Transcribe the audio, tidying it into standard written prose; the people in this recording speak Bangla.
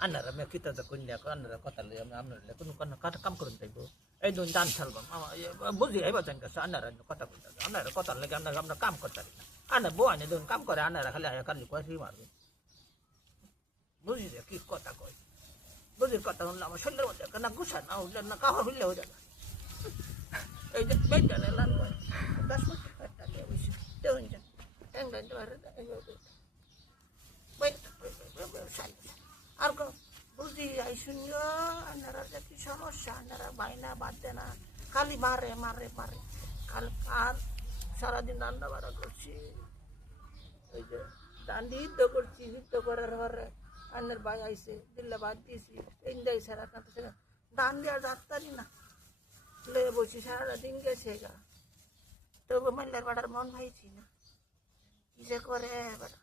আনারা মে কিতা তো কন্যা আনারা কথা লই আমি আপনারা কোন কোন কাটা কাম করুন তাইবো এই দুন দান ছালবাম বুঝি আইবা জান কাছে আনারা কথা কইতা আনারা কথা লাগে আমরা কাম করতে না আনা বউ আনে দুন কাম করে আনারা খালি আয়া কালি কইছি মারবে বুঝি রে কি কথা কই বুঝির কথা শুনলে আমার শরীরের মধ্যে না গুছা না উঠলে না কাহা হইলে হয়ে যাবে এই যে বেডালে লাল 10 মিনিট একটা দিয়ে বসে দেউন যা এঙ্গা ধরে আর বুঝি আই শুনিও আনারা যে কি সমস্যা আনারা বাইনা বাদ দে না খালি মারে মারে মারে খালি আর সারাদিন রান্না বাড়া করছি ওই যে দান্ডিত করছি নৃত্য করার পরে আন্নের ভাই আইসে দিল্লা বাদ দিয়েছি ইন্দাই সারা কাঁদতে দান দেওয়া যাত্তারি না লে বসি সারাটা দিন গেছে গা তবু মাইলার বাড়ার মন ভাইছি না কিসে করে বেটা